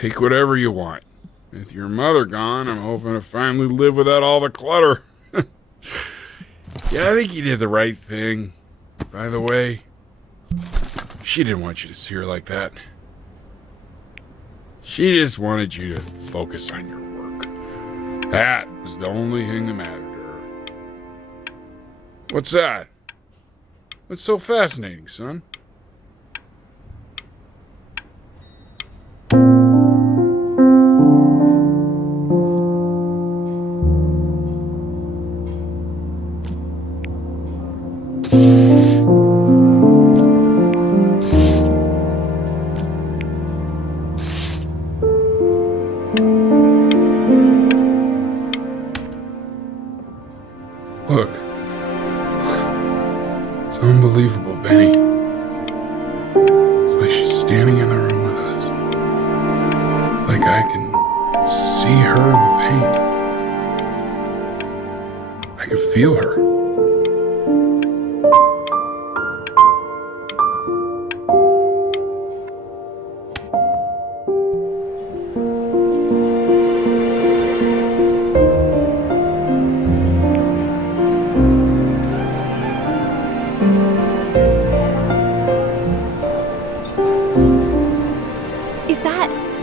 Take whatever you want. With your mother gone, I'm hoping to finally live without all the clutter. Yeah, I think you did the right thing. By the way, she didn't want you to see her like that. She just wanted you to focus on your work. That was the only thing that mattered to her. What's that? What's so fascinating, son? Look. It's unbelievable, Benny. It's like she's standing in the room with us. Like I can see her in the paint. I can feel her.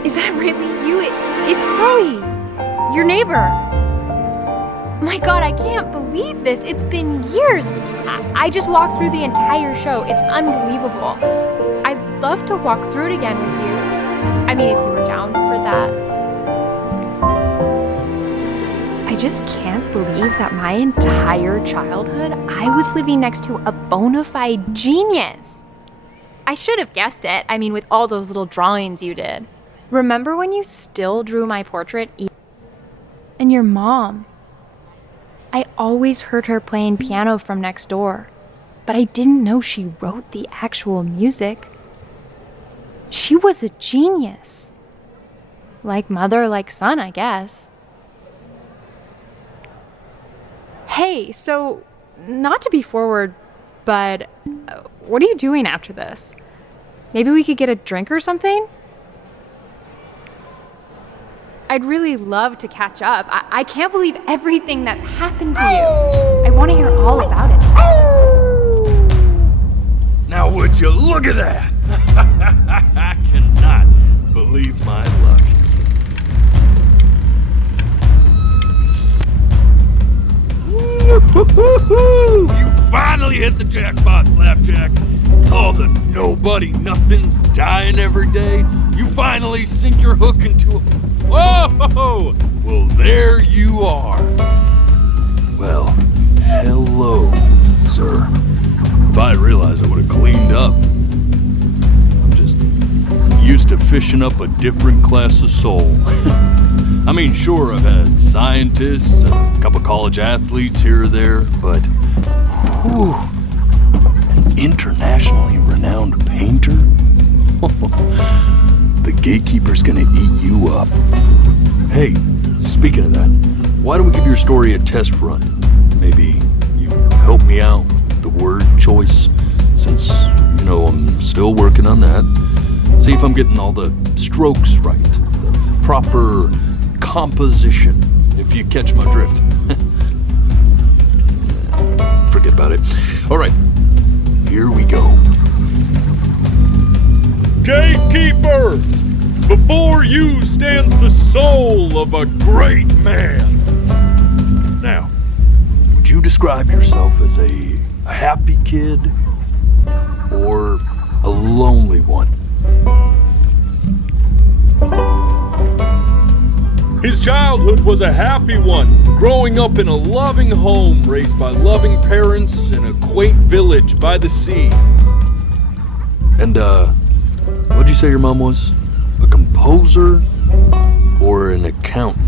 Is that really you? It's Chloe, your neighbor. My God, I can't believe this. It's been years. I just walked through the entire show. It's unbelievable. I'd love to walk through it again with you. I mean, if you were down for that. I just can't believe that my entire childhood, I was living next to a bona fide genius. I should have guessed it. I mean, with all those little drawings you did. Remember when you still drew my portrait? And your mom. I always heard her playing piano from next door, but I didn't know she wrote the actual music. She was a genius. Like mother, like son, I guess. Hey, so, not to be forward, but what are you doing after this? Maybe we could get a drink or something? I'd really love to catch up. I can't believe everything that's happened to you. I want to hear all about it. Now would you look at that? I cannot believe my luck. You finally hit the jackpot, Flapjack. All the nobody nothings dying every day. You finally sink your hook into a... Whoa! Well, there you are. Well, hello, sir. If I realized, I would have cleaned up. I'm just used to fishing up a different class of soul. I mean, sure, I've had scientists, a couple college athletes here or there, but whew, an internationally renowned painter? The gatekeeper's gonna eat you up. Hey, speaking of that, why don't we give your story a test run? Maybe you help me out with the word choice, since, you know, I'm still working on that. See if I'm getting all the strokes right, the proper composition, if you catch my drift. Forget about it. All right, here we go. Gatekeeper! Before you stands the soul of a great man. Now, would you describe yourself as a happy kid or a lonely one? His childhood was a happy one, growing up in a loving home raised by loving parents in a quaint village by the sea. And, what'd you say your mom was? A composer or an accountant?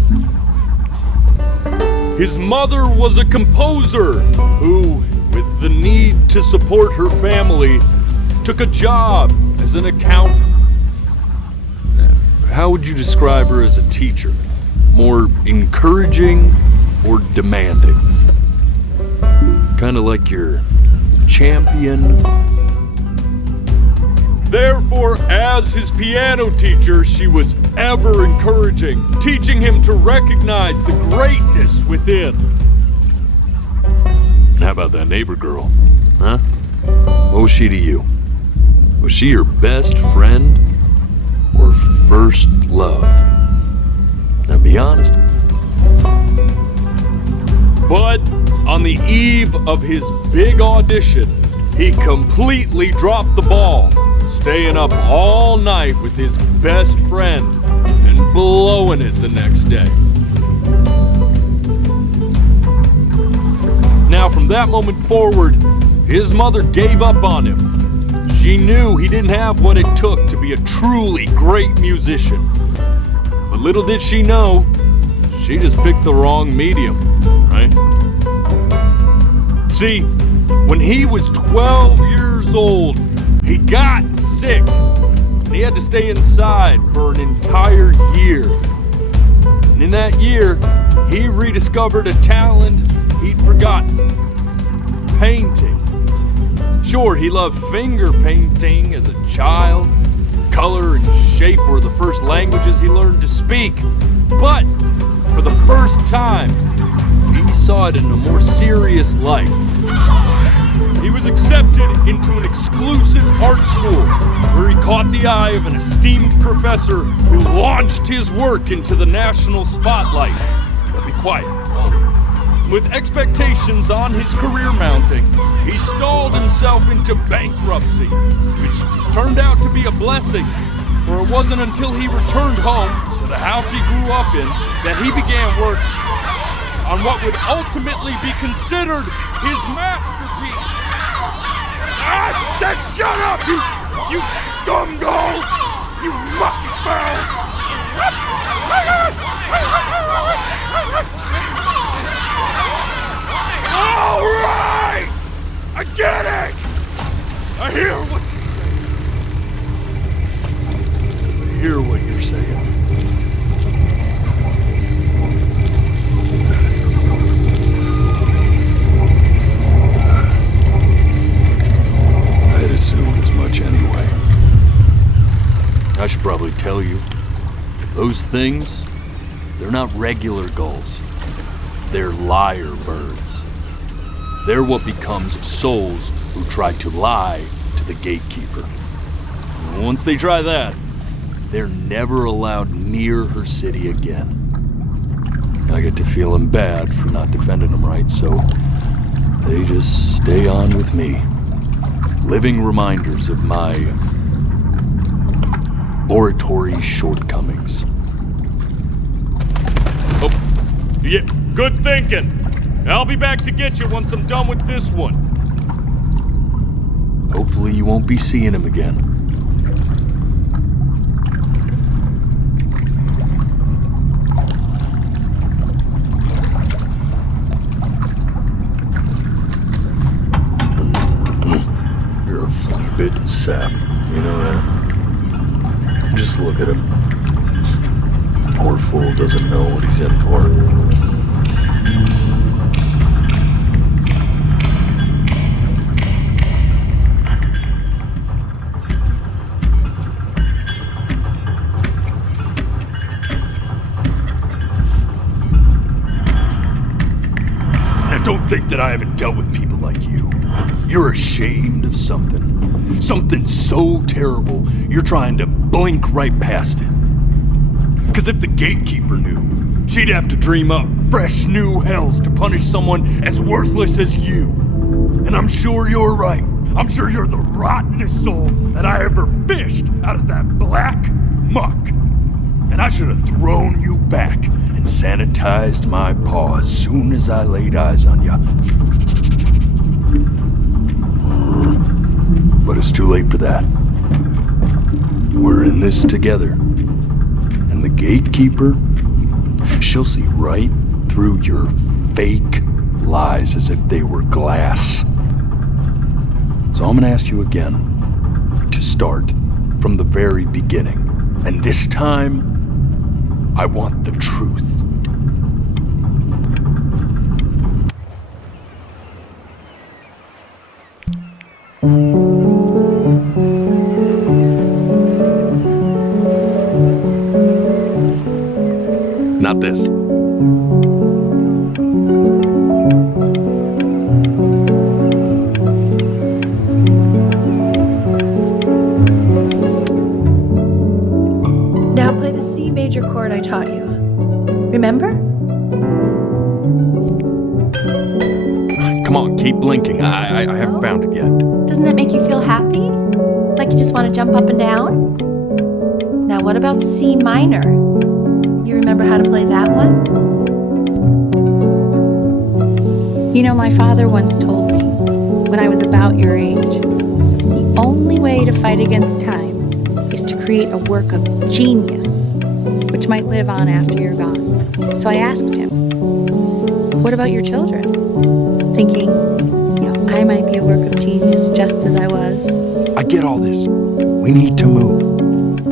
His mother was a composer who, with the need to support her family, took a job as an accountant. How would you describe her as a teacher? More encouraging or demanding? Kind of like your champion Therefore, as his piano teacher, she was ever encouraging, teaching him to recognize the greatness within. How about that neighbor girl? Huh? What was she to you? Was she your best friend or first love? Now be honest. But on the eve of his big audition, he completely dropped the ball, staying up all night with his best friend and blowing it the next day. Now, from that moment forward, his mother gave up on him. She knew he didn't have what it took to be a truly great musician. But little did she know, she just picked the wrong medium, right? See, when he was 12 years old, he got sick, and he had to stay inside for an entire year. And in that year, he rediscovered a talent he'd forgotten: painting. Sure, he loved finger painting as a child. Color and shape were the first languages he learned to speak. But for the first time, he saw it in a more serious light. He was accepted into an exclusive art school where he caught the eye of an esteemed professor who launched his work into the national spotlight. But be quiet. With expectations on his career mounting, he stalled himself into bankruptcy, which turned out to be a blessing, for it wasn't until he returned home to the house he grew up in that he began work on what would ultimately be considered his masterpiece. I said shut up, you scumballs! You lucky fowls! All right! I get it! I hear what you're saying. I'd assumed as much anyway. I should probably tell you, those things, they're not regular gulls. They're lyre birds. They're what becomes of souls who try to lie to the gatekeeper. And once they try that, they're never allowed near her city again. I get to feeling bad for not defending them right, so they just stay on with me. Living reminders of my oratory shortcomings. Oh, yeah, good thinking. I'll be back to get you once I'm done with this one. Hopefully you won't be seeing him again. You're a flea-bitten sap, you know that? Just look at him. Poor fool doesn't know what he's in for. Don't think that I haven't dealt with people like you. You're ashamed of something. Something so terrible, you're trying to blink right past it. Because if the gatekeeper knew, she'd have to dream up fresh new hells to punish someone as worthless as you. And I'm sure you're right. I'm sure you're the rottenest soul that I ever fished out of that black muck. And I should have thrown you back and sanitized my paw as soon as I laid eyes on you. But it's too late for that. We're in this together. And the gatekeeper, she'll see right through your fake lies as if they were glass. So I'm gonna ask you again to start from the very beginning. And this time, I want the truth. not this. Now play the C major chord I taught you. Remember? Come on, keep blinking. I haven't found it yet. Doesn't that make you feel happy? Like you just want to jump up and down? Now what about C minor? You remember how to play that one? You know, my father once told me, when I was about your age, the only way to fight against time is to create a work of genius, which might live on after you're gone. So I asked him, what about your children? Thinking, I might be a work of genius just as I was. I get all this. We need to move.